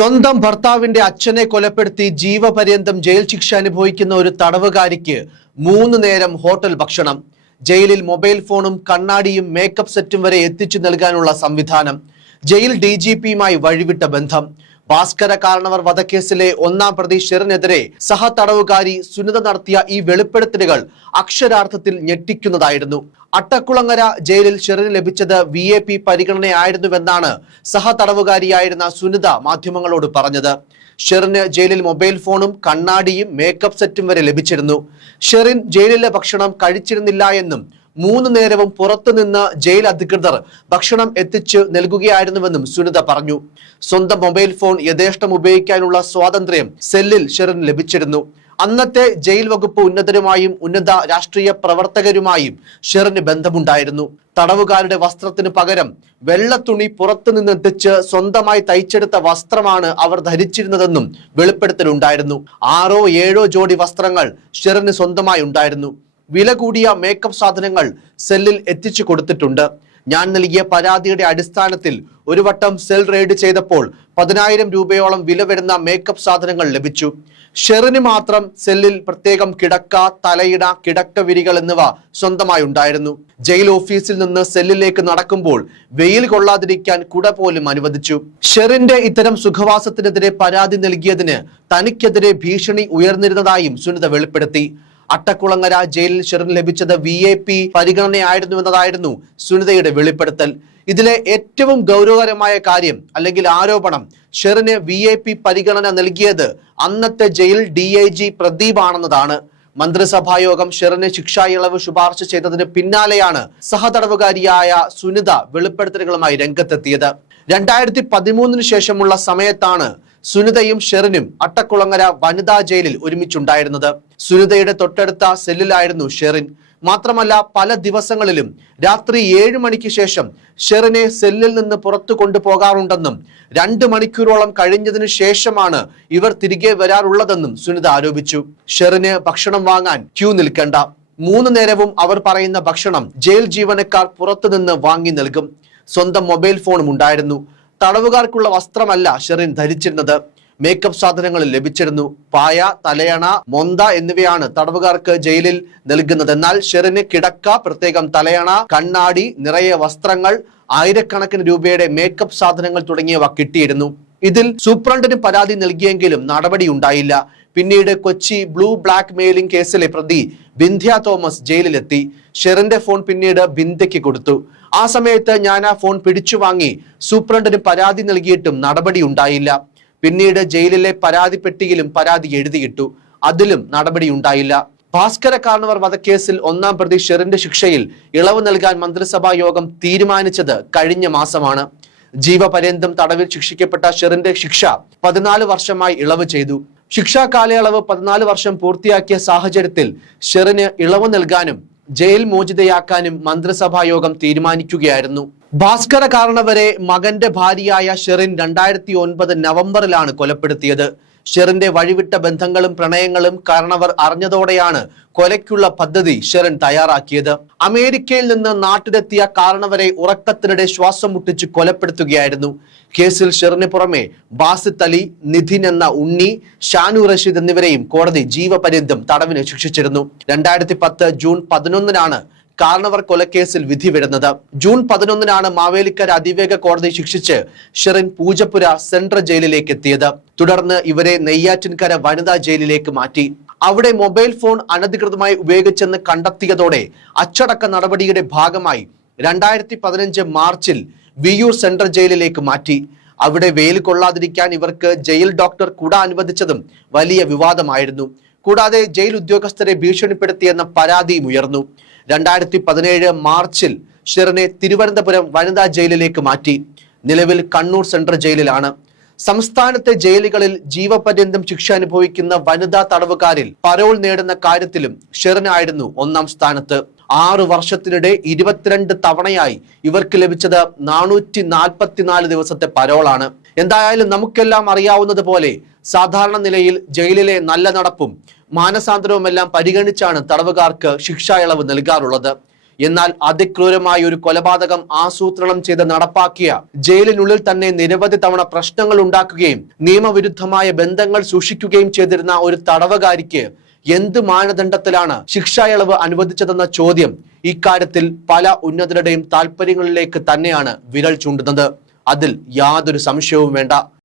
സ്വന്തം ഭർത്താവിന്റെ അച്ഛനെ കൊലപ്പെടുത്തി ജീവപര്യന്തം ജയിൽ ശിക്ഷ അനുഭവിക്കുന്ന ഒരു തടവുകാരിക്ക് 3 നേരം ഹോട്ടൽ ഭക്ഷണം, ജയിലിൽ മൊബൈൽ ഫോണും കണ്ണാടിയും മേക്കപ്പ് സെറ്റും വരെ എത്തിച്ചു നൽകാനുള്ള സംവിധാനം, ജയിൽ DGPയുമായി വഴിവിട്ട ബന്ധം. ഭാസ്കര കാരണവർ വധക്കേസിലെ 1-ാം പ്രതി ഷെറിനെതിരെ സഹ തടവുകാരി സുനിത നടത്തിയ ഈ വെളിപ്പെടുത്തലുകൾ അക്ഷരാർത്ഥത്തിൽ ഞെട്ടിക്കുന്നതായിരുന്നു. അട്ടക്കുളങ്ങര ജയിലിൽ ഷെറിന് ലഭിച്ചത് VIP പരിഗണനയായിരുന്നുവെന്നാണ് സഹ തടവുകാരിയായിരുന്ന സുനിത മാധ്യമങ്ങളോട് പറഞ്ഞത്. ഷെറിന് ജയിലിൽ മൊബൈൽ ഫോണും കണ്ണാടിയും മേക്കപ്പ് സെറ്റും വരെ ലഭിച്ചിരുന്നു. ഷെറിൻ ജയിലിലെ ഭക്ഷണം കഴിച്ചിരുന്നില്ല എന്നും 3 നേരവും പുറത്തുനിന്ന് ജയിൽ അധികൃതർ ഭക്ഷണം എത്തിച്ചു നൽകുകയായിരുന്നുവെന്നും സുനിത പറഞ്ഞു. സ്വന്തം മൊബൈൽ ഫോൺ യഥേഷ്ടം ഉപയോഗിക്കാനുള്ള സ്വാതന്ത്ര്യം സെല്ലിൽ ഷെറിന് ലഭിച്ചിരുന്നു. അന്നത്തെ ജയിൽ വകുപ്പ് ഉന്നതരുമായും ഉന്നത രാഷ്ട്രീയ പ്രവർത്തകരുമായും ഷെറിന് ബന്ധമുണ്ടായിരുന്നു. തടവുകാരുടെ വസ്ത്രത്തിന് പകരം വെള്ളത്തുണി പുറത്തുനിന്ന് എത്തിച്ച് സ്വന്തമായി തയ്ച്ചെടുത്ത വസ്ത്രമാണ് അവർ ധരിച്ചിരുന്നതെന്നും വെളിപ്പെടുത്തലുണ്ടായിരുന്നു. 6-7 ജോഡി വസ്ത്രങ്ങൾ ഷെറിന് സ്വന്തമായി ഉണ്ടായിരുന്നു. വില കൂടിയ മേക്കപ്പ് സാധനങ്ങൾ സെല്ലിൽ എത്തിച്ചു കൊടുത്തിട്ടുണ്ട്. ഞാൻ നൽകിയ പരാതിയുടെ അടിസ്ഥാനത്തിൽ ഒരു വട്ടം സെൽ റെയ്ഡ് ചെയ്തപ്പോൾ 10,000 രൂപയോളം വില വരുന്ന മേക്കപ്പ് സാധനങ്ങൾ ലഭിച്ചു. ഷെറിന് മാത്രം സെല്ലിൽ പ്രത്യേകം കിടക്ക, തലയിണ, കിടക്കവിരികൾ എന്നിവ സ്വന്തമായി ഉണ്ടായിരുന്നു. ജയിൽ ഓഫീസിൽ നിന്ന് സെല്ലിലേക്ക് നടക്കുമ്പോൾ വെയിൽ കൊള്ളാതിരിക്കാൻ കുട പോലും അനുവദിച്ചു. ഷെറിന്റെ ഇത്തരം സുഖവാസത്തിനെതിരെ പരാതി നൽകിയതിന് തനിക്കെതിരെ ഭീഷണി ഉയർന്നിരുന്നതായും സുനിത വെളിപ്പെടുത്തി. അട്ടക്കുളങ്ങര ജയിലിൽ ഷെറിന് ലഭിച്ചത് VIP പരിഗണനയായിരുന്നുവെന്നതായിരുന്നു സുനിതയുടെ വെളിപ്പെടുത്തൽ. ഇതിലെ ഏറ്റവും ഗൗരവകരമായ കാര്യം അല്ലെങ്കിൽ ആരോപണം ഷെറിന് VIP പരിഗണന നൽകിയത് അന്നത്തെ ജയിൽ DIG പ്രദീപ് ആണെന്നതാണ്. മന്ത്രിസഭായോഗം ഷെറിന് ശിക്ഷാ ഇളവ് ശുപാർശ ചെയ്തതിന് പിന്നാലെയാണ് സഹതടവുകാരിയായ സുനിത വെളിപ്പെടുത്തലുകളുമായി രംഗത്തെത്തിയത്. 2013 ശേഷമുള്ള സമയത്താണ് സുനിതയും ഷെറിനും അട്ടക്കുളങ്ങര വനിതാ ജയിലിൽ ഒരുമിച്ചുണ്ടായിരുന്നത്. സുനിതയുടെ തൊട്ടടുത്ത സെല്ലിലായിരുന്നു ഷെറിൻ. മാത്രമല്ല, പല ദിവസങ്ങളിലും രാത്രി 7 മണിക്ക് ശേഷം ഷെറിനെ സെല്ലിൽ നിന്ന് പുറത്തു കൊണ്ടുപോകാറുണ്ടെന്നും 2 മണിക്കൂറോളം കഴിഞ്ഞതിനു ശേഷമാണ് ഇവർ തിരികെ വരാറുള്ളതെന്നും സുനിത ആരോപിച്ചു. ഷെറിന് ഭക്ഷണം വാങ്ങാൻ ക്യൂ നിൽക്കണ്ട, 3 നേരവും അവർ പറയുന്ന ഭക്ഷണം ജയിൽ ജീവനക്കാർ പുറത്തുനിന്ന് വാങ്ങി നൽകും. സ്വന്തം മൊബൈൽ ഫോണും ഉണ്ടായിരുന്നു. തടവുകാർക്കുള്ള വസ്ത്രമല്ല ഷെറിൻ ധരിച്ചിരുന്നത്, മേക്കപ്പ് സാധനങ്ങൾ ലഭിച്ചിരുന്നു. പായ, തലയണ, മൊന്ത എന്നിവയാണ് തടവുകാർക്ക് ജയിലിൽ നൽകുന്നത്. എന്നാൽ ഷെറിന് കിടക്ക, പ്രത്യേകം തലയണ, കണ്ണാടി, നിറയെ വസ്ത്രങ്ങൾ, 1000കണക്കിന് രൂപയുടെ മേക്കപ്പ് സാധനങ്ങൾ തുടങ്ങിയവ കിട്ടിയിരുന്നു. ഇതിൽ സൂപ്രണ്ടിന് പരാതി നൽകിയെങ്കിലും നടപടി ഉണ്ടായില്ല. പിന്നീട് കൊച്ചി ബ്ലൂ ബ്ലാക്ക് മെയിലിംഗ് കേസിലെ പ്രതി ബിന്ധ്യ തോമസ് ജയിലിലെത്തി. ഷെറിന്റെ ഫോൺ പിന്നീട് ബിന്ധ്യയ്ക്ക് കൊടുത്തു. ആ സമയത്ത് ഞാൻ ആ ഫോൺ പിടിച്ചു വാങ്ങി സൂപ്രണ്ടിന് പരാതി നൽകിയിട്ടും നടപടി ഉണ്ടായില്ല. പിന്നീട് ജയിലിലെ പരാതി പെട്ടിയിലും പരാതി എഴുതിയിട്ടു, അതിലും നടപടി ഉണ്ടായില്ല. ഭാസ്കര കാരണവർ വധക്കേസിൽ 1-ാം പ്രതി ഷെറിന്റെ ശിക്ഷയിൽ ഇളവ് നൽകാൻ മന്ത്രിസഭാ യോഗം തീരുമാനിച്ചത് കഴിഞ്ഞ മാസമാണ്. ജീവപര്യന്തം തടവിൽ ശിക്ഷിക്കപ്പെട്ട ഷെറിന്റെ ശിക്ഷ 14 വർഷമായി ഇളവ് ചെയ്തു. ശിക്ഷാ കാലയളവ് 14 വർഷം പൂർത്തിയാക്കിയ സാഹചര്യത്തിൽ ഷെറിന് ഇളവ് നൽകാനും ജയിൽ മോചിതയാക്കാനും മന്ത്രിസഭാ യോഗം തീരുമാനിക്കുകയായിരുന്നു. ഭാസ്കര കാരണവരെ മകന്റെ ഭാര്യയായ ഷെറിൻ 2009 നവംബറിലാണ് കൊലപ്പെടുത്തിയത്. ഷെറിന്റെ വഴിവിട്ട ബന്ധങ്ങളും പ്രണയങ്ങളും കാരണവർ അറിഞ്ഞതോടെയാണ് കൊലയ്ക്കുള്ള പദ്ധതി ഷെറിൻ തയ്യാറാക്കിയത്. അമേരിക്കയിൽ നിന്ന് നാട്ടിലെത്തിയ കാരണവരെ ഉറക്കത്തിനിടെ ശ്വാസം മുട്ടിച്ച് കൊലപ്പെടുത്തുകയായിരുന്നു. കേസിൽ ഷെറിന് പുറമെ ബാസിത്ത് അലി, നിധിൻ എന്ന ഉണ്ണി, ഷാനു റഷീദ് എന്നിവരെയും കോടതി ജീവപര്യന്തം തടവിന് ശിക്ഷിച്ചിരുന്നു. 2010 ജൂൺ 11-നാണ് കാരണവർ കൊലക്കേസിൽ വിധി വരുന്നത്. ജൂൺ 11-നാണ് മാവേലിക്കര അതിവേഗ കോടതി ശിക്ഷിച്ച് ഷെറിൻ പൂജപ്പുര സെൻട്രൽ ജയിലിലേക്ക് എത്തിയത്. തുടർന്ന് ഇവരെ നെയ്യാറ്റിൻകര വനിതാ ജയിലിലേക്ക് മാറ്റി. അവിടെ മൊബൈൽ ഫോൺ അനധികൃതമായി ഉപയോഗിച്ചെന്ന് കണ്ടെത്തിയതോടെ അച്ചടക്ക നടപടിയുടെ ഭാഗമായി 2015 മാർച്ചിൽ വിയൂർ സെൻട്രൽ ജയിലിലേക്ക് മാറ്റി. അവിടെ വെയിൽ കൊള്ളാതിരിക്കാൻ ഇവർക്ക് ജയിൽ ഡോക്ടർ കുട അനുവദിച്ചതും വലിയ വിവാദമായിരുന്നു. കൂടാതെ ജയിൽ ഉദ്യോഗസ്ഥരെ ഭീഷണിപ്പെടുത്തിയെന്ന പരാതിയും ഉയർന്നു. 2017 മാർച്ചിൽ ഷെറിനെ തിരുവനന്തപുരം വനിതാ ജയിലിലേക്ക് മാറ്റി. നിലവിൽ കണ്ണൂർ സെൻട്രൽ ജയിലിലാണ്. സംസ്ഥാനത്തെ ജയിലുകളിൽ ജീവപര്യന്തം ശിക്ഷ അനുഭവിക്കുന്ന വനിതാ തടവുകാരിൽ പരോൾ നേടുന്ന കാര്യത്തിലും ഷെറിനായിരുന്നു 1-ാം സ്ഥാനത്ത്. 6 വർഷത്തിനിടെ 22 തവണയായി ഇവർക്ക് ലഭിച്ചത് 444 ദിവസത്തെ പരോളാണ്. എന്തായാലും നമുക്കെല്ലാം അറിയാവുന്നത് പോലെ സാധാരണ നിലയിൽ ജയിലിലെ നല്ല നടപ്പും മാനസാന്തരവുമെല്ലാം പരിഗണിച്ചാണ് തടവുകാർക്ക് ശിക്ഷാ ഇളവ് നൽകാറുള്ളത്. എന്നാൽ അതിക്രൂരമായ ഒരു കൊലപാതകം ആസൂത്രണം ചെയ്ത് നടപ്പാക്കിയ, ജയിലിനുള്ളിൽ തന്നെ നിരവധി തവണ പ്രശ്നങ്ങൾ ഉണ്ടാക്കുകയും നിയമവിരുദ്ധമായ ബന്ധങ്ങൾ സൂക്ഷിക്കുകയും ചെയ്തിരുന്ന ഒരു തടവുകാരിക്ക് എന്ത് മാനദണ്ഡത്തിലാണ് ശിക്ഷാ ഇളവ് അനുവദിച്ചതെന്ന ചോദ്യം ഇക്കാര്യത്തിൽ പല ഉന്നതരുടെയും താല്പര്യങ്ങളിലേക്ക് തന്നെയാണ് വിരൽ ചൂണ്ടുന്നത്. അതിൽ യാതൊരു സംശയവും വേണ്ട.